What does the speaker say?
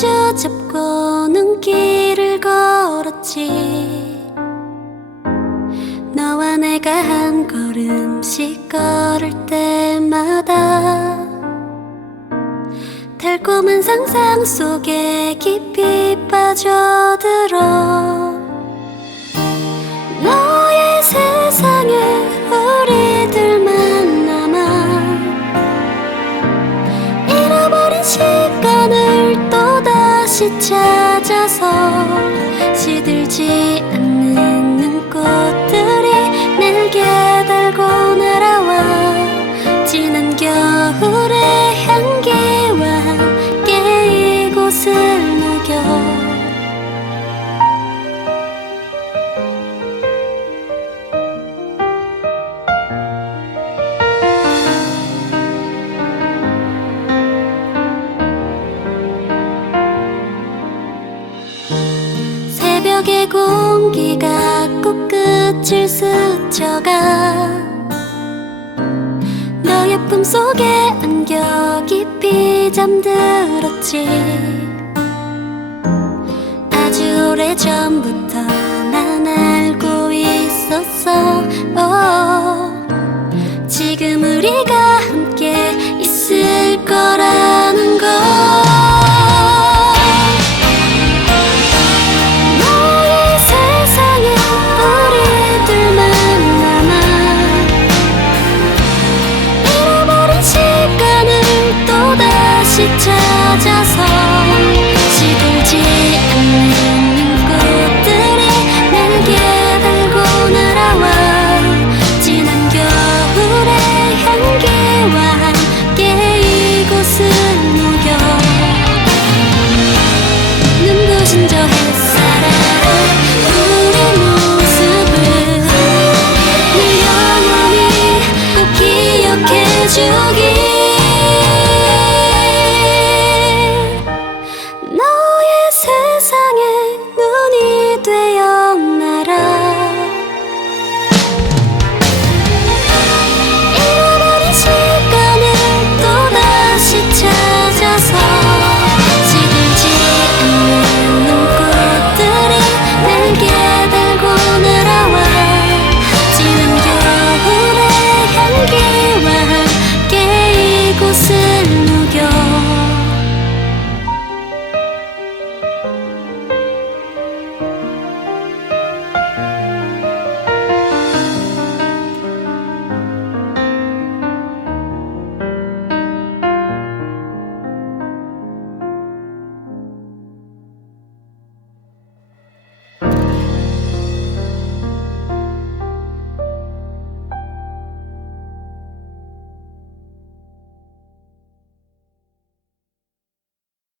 잡고 눈길을 걸었지. 너와 내가 한 걸음씩 걸을 때마다 달콤한 상상 속에 깊이 빠져들어 찾아서 시들지 않는 눈꽃 공기가 코끝을 스쳐가 너의 품속에 안겨 깊이 잠들었지. 아주 오래 전부터 다시 찾아서